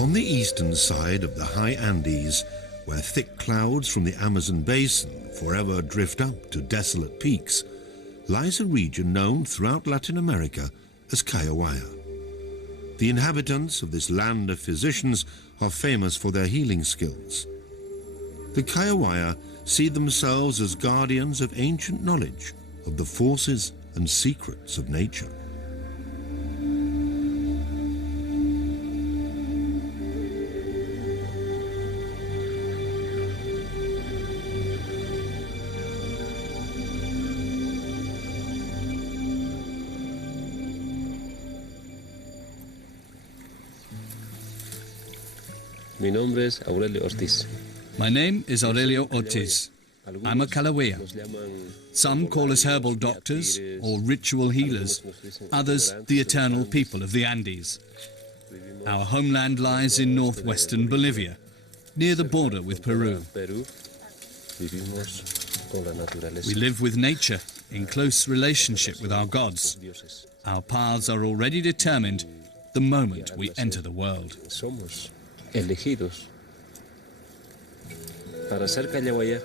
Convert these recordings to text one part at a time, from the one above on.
On the eastern side of the high Andes, where thick clouds from the Amazon basin forever drift up to desolate peaks, lies a region known throughout Latin America as Kayawaya. The inhabitants of this land of physicians are famous for their healing skills. The Kayawaya see themselves as guardians of ancient knowledge of the forces and secrets of nature. Mi nombre es Aurelio Ortiz. My name is Aurelio Ortiz. I'm a Kalawaya. Some call us herbal doctors or ritual healers, others the eternal people of the Andes. Our homeland lies in northwestern Bolivia, near the border with Peru. We live with nature, in close relationship with our gods. Our paths are already determined the moment we enter the world. Elegidos para ser Kayawaya.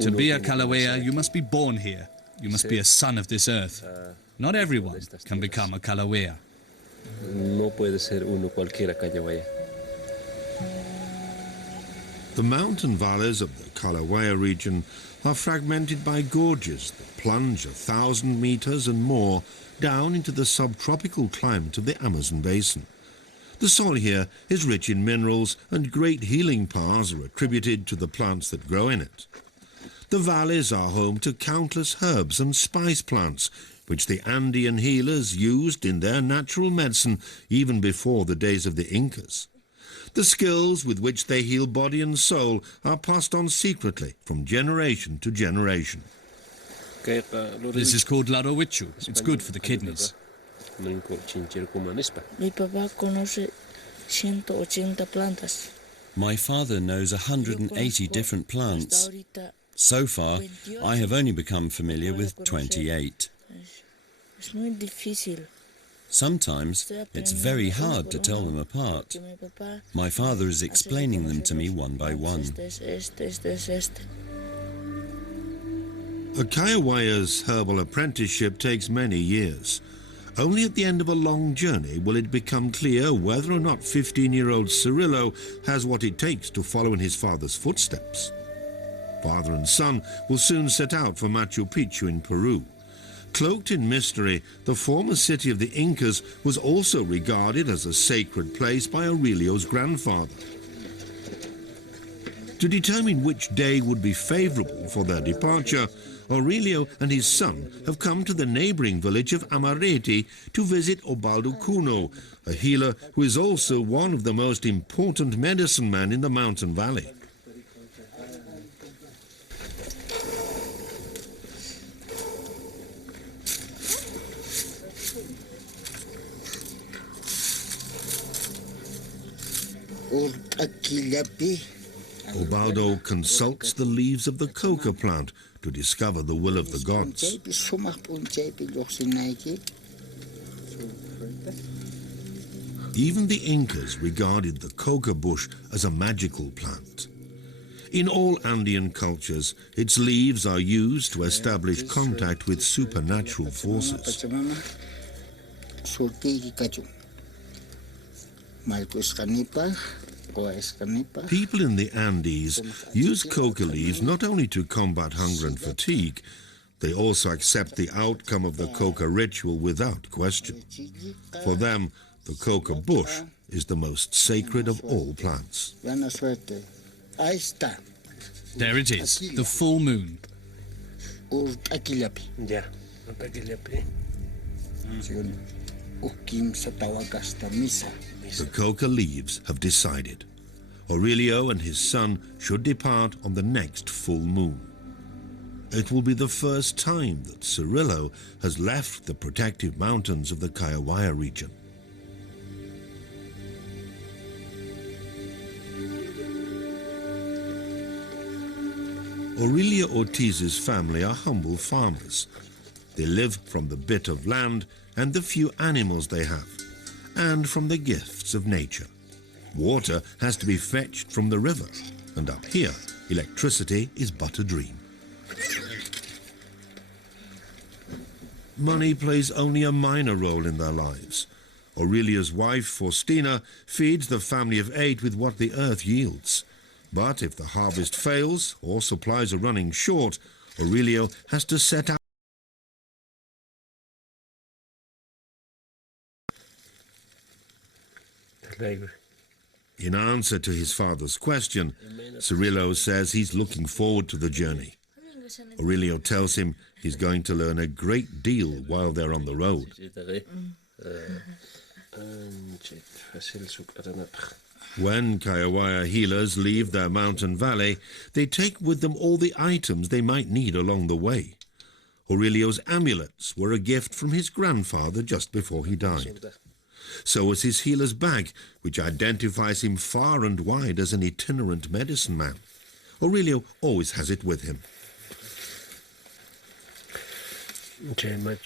To be a Kalawaya, you must be born here. You must be a son of this earth. Not everyone can become a Kalawaya. No puede ser uno cualquiera Kayawaya. The mountain valleys of the Kalawaya region are fragmented by gorges that plunge 1,000 meters and more down into the subtropical climate of the Amazon basin. The soil here is rich in minerals, and great healing powers are attributed to the plants that grow in it. The valleys are home to countless herbs and spice plants, which the Andean healers used in their natural medicine even before the days of the Incas. The skills with which they heal body and soul are passed on secretly from generation to generation. This is called larowichu. It's good for the kidneys. Mi papá conoce 180 plantas. My father knows 180 different plants. So far, I have only become familiar with 28. Es muy difícil. Sometimes it's very hard to tell them apart. My father is explaining them to me one by one. A Kayawaya's herbal apprenticeship takes many years. Only at the end of a long journey will it become clear whether or not 15-year-old Cirillo has what it takes to follow in his father's footsteps. Father and son will soon set out for Machu Picchu in Peru. Cloaked in mystery, the former city of the Incas was also regarded as a sacred place by Aurelio's grandfather. To determine which day would be favorable for their departure, Aurelio and his son have come to the neighboring village of Amareti to visit Obaldo Cuno, a healer who is also one of the most important medicine men in the mountain valley. Obaldo consults the leaves of the coca plant to discover the will of the gods. Even the Incas regarded the coca bush as a magical plant. In all Andean cultures, its leaves are used to establish contact with supernatural forces. People in the Andes use coca leaves not only to combat hunger and fatigue, they also accept the outcome of the coca ritual without question. For them, the coca bush is the most sacred of all plants. There it is, the full moon. The coca leaves have decided. Aurelio and his son should depart on the next full moon. It will be the first time that Cirillo has left the protective mountains of the Kayawaya region. Aurelio Ortiz's family are humble farmers. They live from the bit of land and the few animals they have, and from the gifts of nature. Water has to be fetched from the river, and up here, electricity is but a dream. Money plays only a minor role in their lives. Aurelio's wife, Faustina, feeds the family of 8 with what the earth yields. But if the harvest fails or supplies are running short, Aurelio has to set out. In answer to his father's question, Cirillo says he's looking forward to the journey. Aurelio tells him he's going to learn a great deal while they're on the road. When Kayawaya healers leave their mountain valley, they take with them all the items they might need along the way. Aurelio's amulets were a gift from his grandfather just before he died. So was his healer's bag, which identifies him far and wide as an itinerant medicine man. Aurelio always has it with him.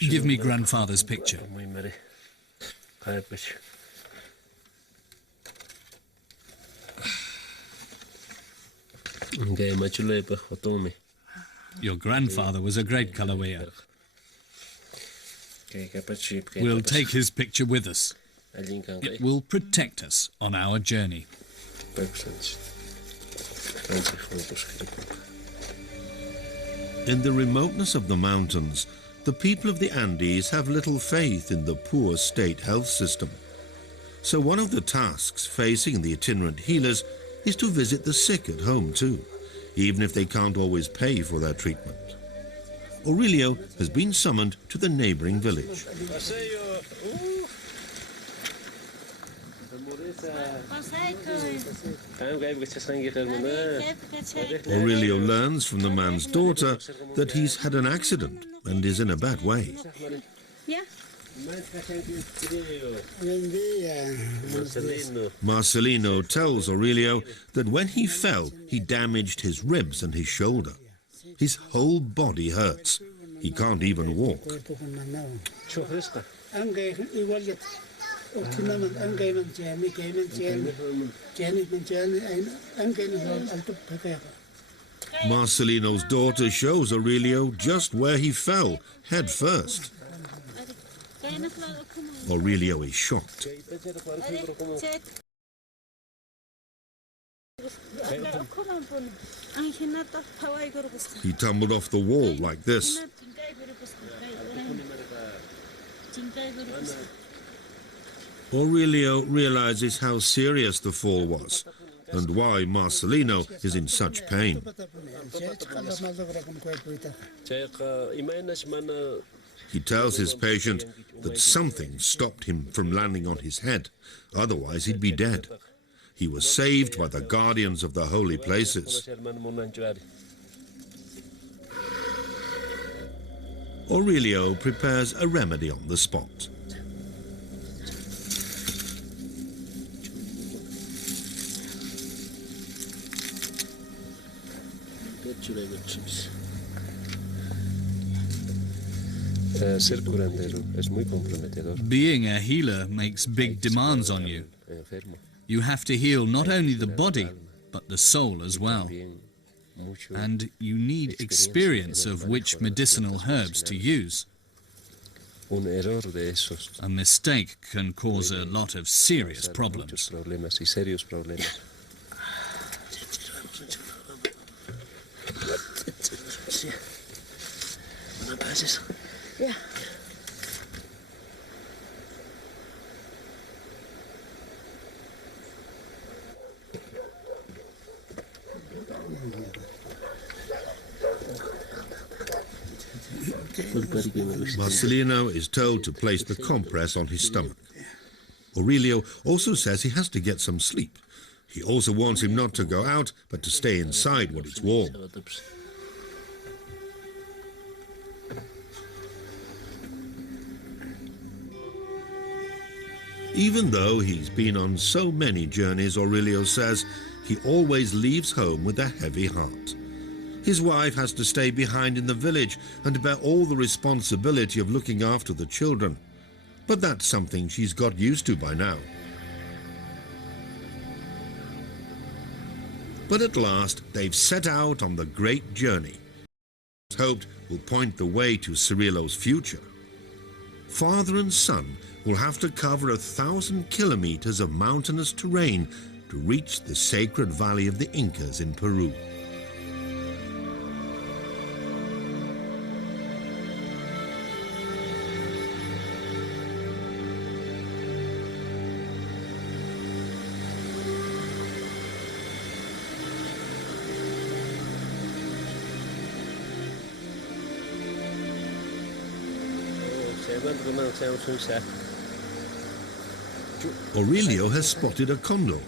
Give me grandfather's picture. Your grandfather was a great Kalawaya. We'll take his picture with us. It will protect us on our journey. In the remoteness of the mountains, the people of the Andes have little faith in the poor state health system. So one of the tasks facing the itinerant healers is to visit the sick at home too, even if they can't always pay for their treatment. Aurelio has been summoned to the neighboring village. Aurelio learns from the man's daughter that he's had an accident and is in a bad way. Marcelino tells Aurelio that when he fell, he damaged his ribs and his shoulder. His whole body hurts. He can't even walk. Marcelino's daughter shows Aurelio just where he fell, head first. Aurelio is shocked. He tumbled off the wall like this. Aurelio realizes how serious the fall was and why Marcelino is in such pain. He tells his patient that something stopped him from landing on his head, otherwise he'd be dead. He was saved by the guardians of the holy places. Aurelio prepares a remedy on the spot. Being a healer makes big demands on you. You have to heal not only the body, but the soul as well. And you need experience of which medicinal herbs to use. A mistake can cause a lot of serious problems. Yeah. Marcelino is told to place the compress on his stomach. Aurelio also says he has to get some sleep. He also wants him not to go out, but to stay inside when it's warm. Even though he's been on so many journeys, Aurelio says, he always leaves home with a heavy heart. His wife has to stay behind in the village and bear all the responsibility of looking after the children. But that's something she's got used to by now. But at last they've set out on the great journey. Hoped will point the way to Cirillo's future. Father and son will have to cover 1,000 kilometers of mountainous terrain to reach the sacred valley of the Incas in Peru. Aurelio has spotted a condor.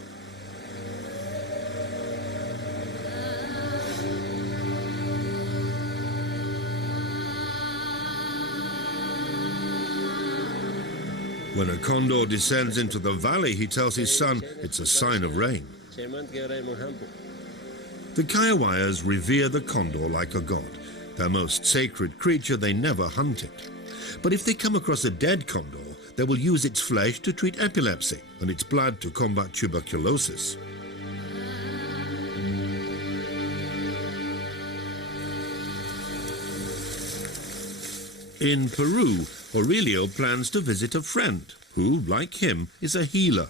When a condor descends into the valley, he tells his son it's a sign of rain. The Kayawayas revere the condor like a god. Their most sacred creature, they never hunt it. But if they come across a dead condor, they will use its flesh to treat epilepsy and its blood to combat tuberculosis. In Peru, Aurelio plans to visit a friend who, like him, is a healer.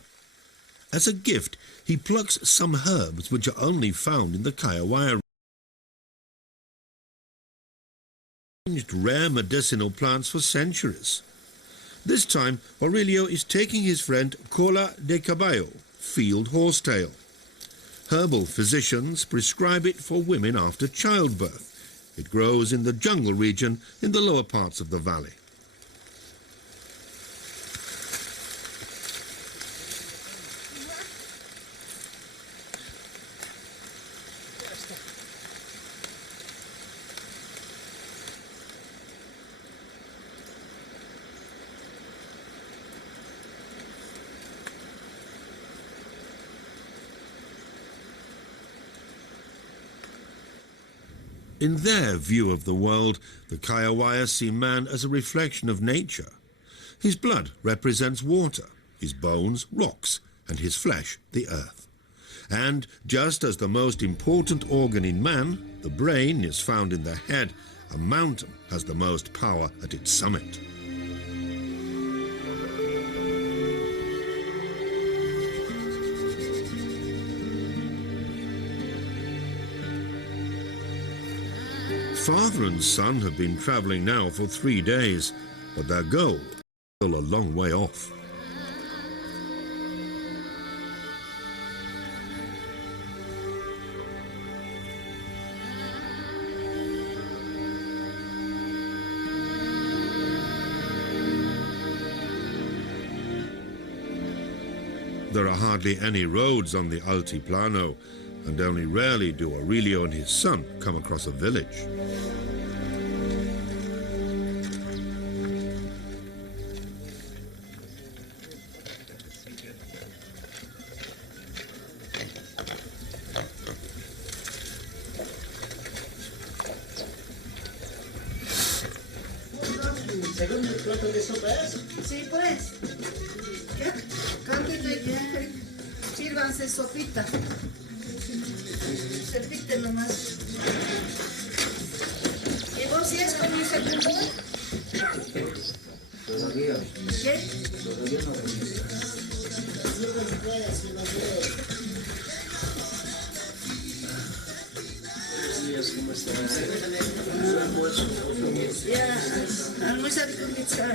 As a gift, he plucks some herbs which are only found in the Kayawaya. Rare medicinal plants for centuries. This time, Aurelio is taking his friend cola de caballo, field horsetail. Herbal physicians prescribe it for women after childbirth. It grows in the jungle region in the lower parts of the valley. In their view of the world, the Kayawayas see man as a reflection of nature. His blood represents water, his bones rocks, and his flesh the earth. And just as the most important organ in man, the brain, is found in the head, a mountain has the most power at its summit. Father and son have been travelling now for 3 days, but their goal is still a long way off. There are hardly any roads on the Altiplano, and only rarely do Aurelio and his son come across a village. ¿Segundo plato de sopa es? Sí, pues. Ya, cámbienle ya. Sírvanse sopita. Servite nomás. ¿Y vos ya es con mi segundo? Todavía. ¿Qué? Todavía no. ¿Cómo estás? Ya, almuerza con pizza.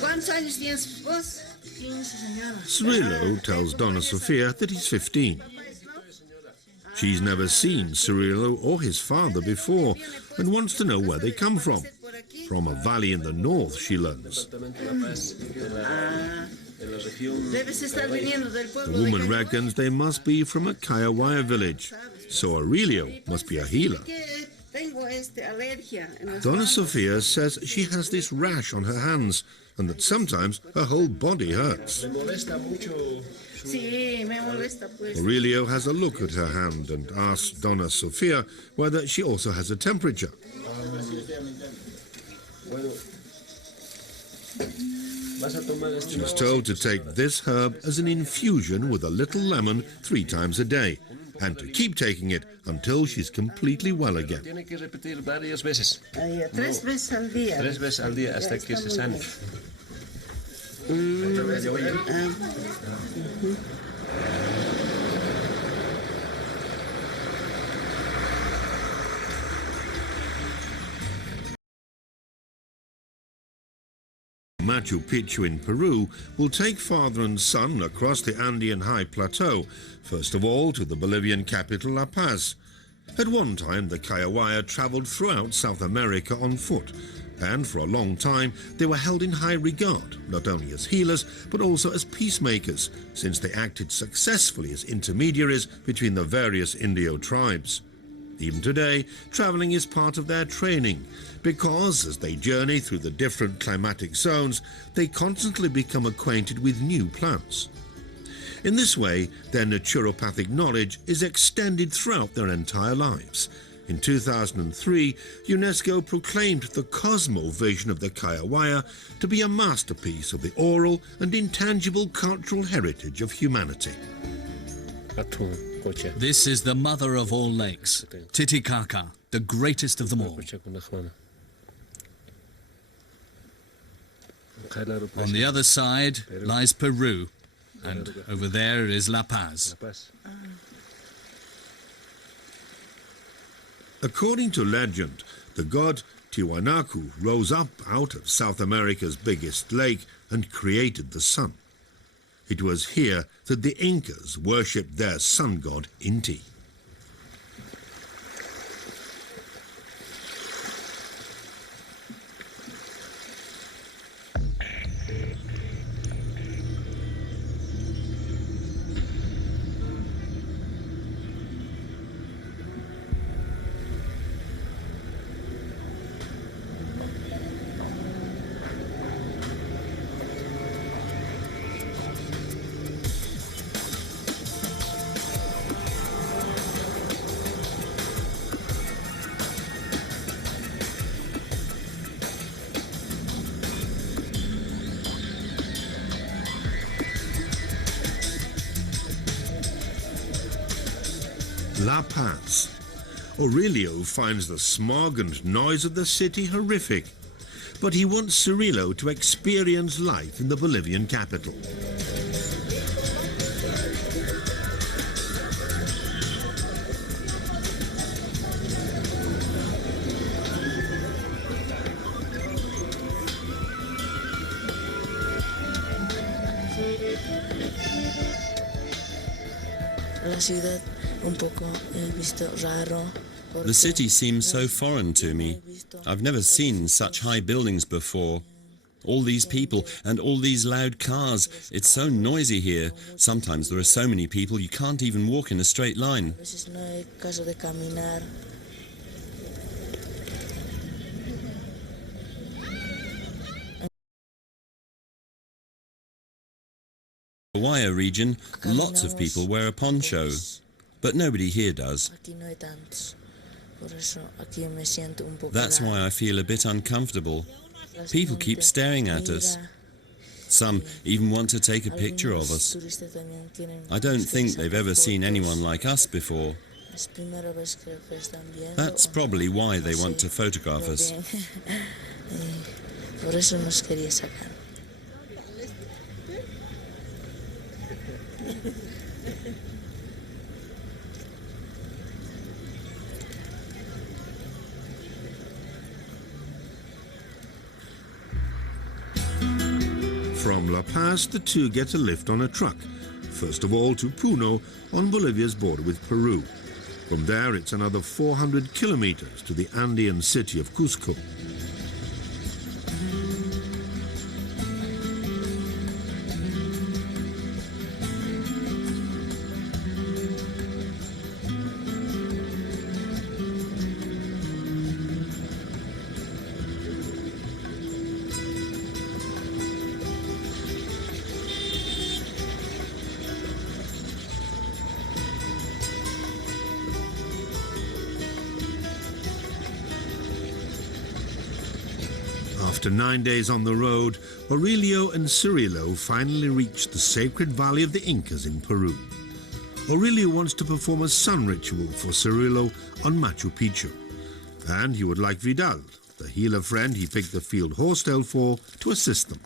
¿Cuántos años tienes vos? 15, señora. Cirillo tells Donna Sofia that he's 15. She's never seen Cirillo or his father before and wants to know where they come from. From a valley in the north, she learns. The woman reckons they must be from a Kayawaya village, so Aurelio must be a healer. Donna Sofia says she has this rash on her hands and that sometimes her whole body hurts. Aurelio has a look at her hand and asks Donna Sofia whether she also has a temperature. She's told to take this herb as an infusion with a little lemon 3 times a day, and to keep taking it until she's completely well again. Tiene que repetir varias veces. Tres veces al día. 3 veces al día hasta que se sane. Machu Picchu in Peru will take father and son across the Andean high plateau, first of all to the Bolivian capital La Paz. At one time, the Kayawaya travelled throughout South America on foot, and for a long time they were held in high regard, not only as healers but also as peacemakers, since they acted successfully as intermediaries between the various Indio tribes. Even today, travelling is part of their training, because as they journey through the different climatic zones, they constantly become acquainted with new plants. In this way, their naturopathic knowledge is extended throughout their entire lives. In 2003, UNESCO proclaimed the Cosmo vision of the Kayawaya to be a masterpiece of the oral and intangible cultural heritage of humanity. This is the mother of all lakes, Titicaca, the greatest of them all. On the other side lies Peru, and over there is La Paz. According to legend, the god Tiwanaku rose up out of South America's biggest lake and created the sun. It was here that the Incas worshipped their sun god Inti. La Paz. Aurelio finds the smog and noise of the city horrific, but he wants Cirilo to experience life in the Bolivian capital. The city seems so foreign to me. I've never seen such high buildings before. All these people and all these loud cars. It's so noisy here. Sometimes there are so many people you can't even walk in a straight line. In the Waya region, lots of people wear a poncho, but nobody here does. That's why I feel a bit uncomfortable. People keep staring at us. Some even want to take a picture of us. I don't think they've ever seen anyone like us before. That's probably why they want to photograph us. From La Paz, the two get a lift on a truck, first of all to Puno on Bolivia's border with Peru. From there, it's another 400 kilometers to the Andean city of Cusco. After 9 days on the road, Aurelio and Cirilo finally reached the sacred valley of the Incas in Peru. Aurelio wants to perform a sun ritual for Cirillo on Machu Picchu. And he would like Vidal, the healer friend he picked the field horsetail for, to assist them.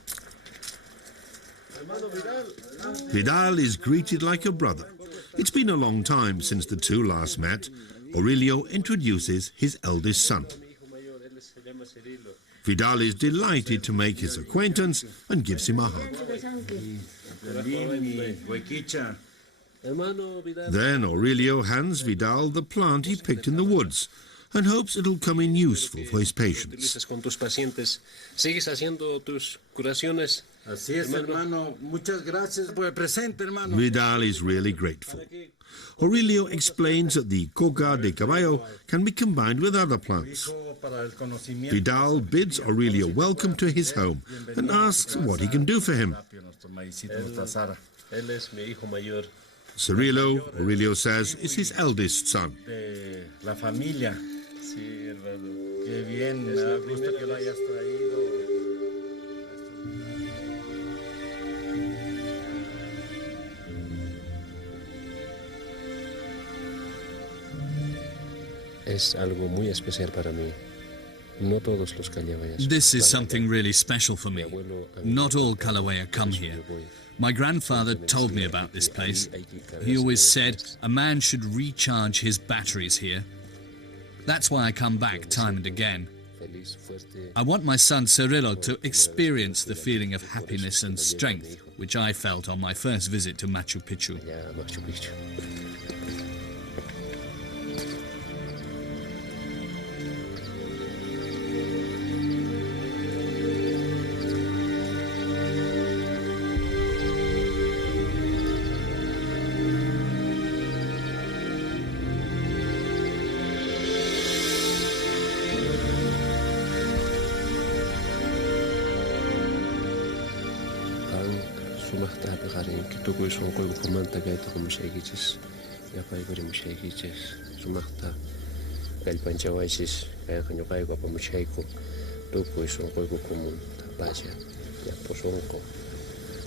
Vidal is greeted like a brother. It's been a long time since the two last met. Aurelio introduces his eldest son. Vidal is delighted to make his acquaintance and gives him a hug. Then Aurelio hands Vidal the plant he picked in the woods and hopes it'll come in useful for his patients. Vidal is really grateful. Aurelio explains that the coca de caballo can be combined with other plants. Vidal bids Aurelio welcome to his home and asks what he can do for him. Cirillo, Aurelio says, is his eldest son. Es algo muy especial para mí. No todos los calawayas. This is something really special for me. Not all Kalawaya come here. My grandfather told me about this place. He always said a man should recharge his batteries here. That's why I come back time and again. I want my son Cirillo to experience the feeling of happiness and strength which I felt on my first visit to Machu Picchu.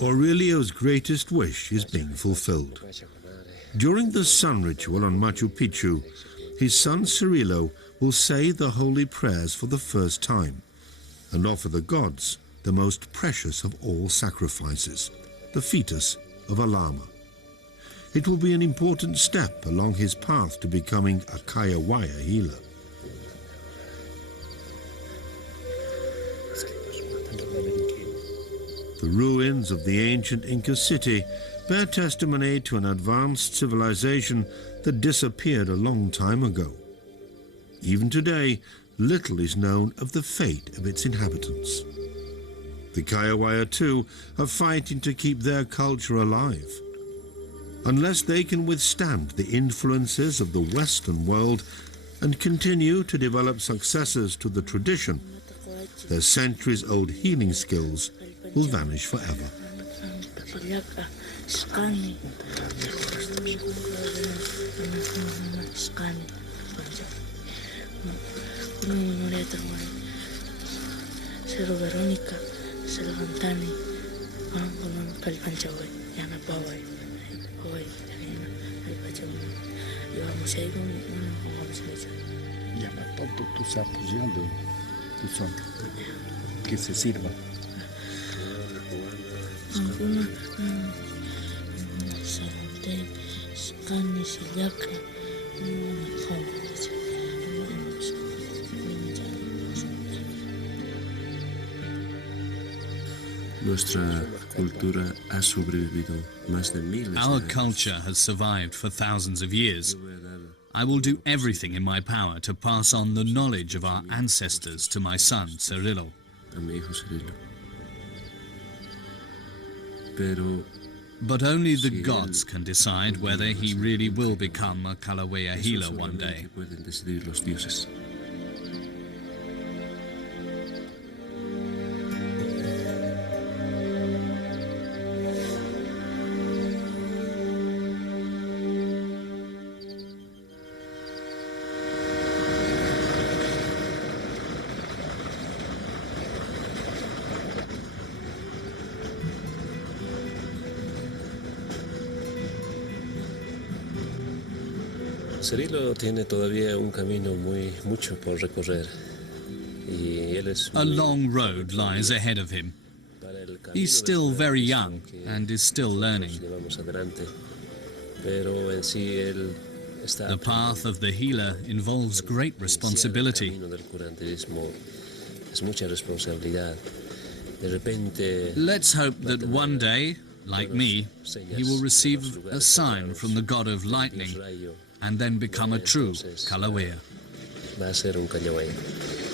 Aurelio's greatest wish is being fulfilled. During the sun ritual on Machu Picchu, his son Cirillo will say the holy prayers for the first time and offer the gods the most precious of all sacrifices, the fetus of a llama. It will be an important step along his path to becoming a Kayawaya healer. The ruins of the ancient Inca city bear testimony to an advanced civilization that disappeared a long time ago. Even today, little is known of the fate of its inhabitants. The Kayawaya, too, are fighting to keep their culture alive. Unless they can withstand the influences of the Western world and continue to develop successors to the tradition, their centuries-old healing skills will vanish forever. Que se sirva. Our culture has survived for thousands of years. I will do everything in my power to pass on the knowledge of our ancestors to my son, Cirillo. But only the gods can decide whether he really will become a Kalawaya healer one day. Cirilo tiene todavía un camino mucho por recorrer. Y él es A long road lies ahead of him. He's still very young and is still learning. Pero en sí él está The path of the healer involves great responsibility. El camino del curanderismo es mucha responsabilidad. De repente, Let's hope that one day, like me, he will receive a sign from the god of lightning and then become a true Kalawea. va a ser un Kalawea.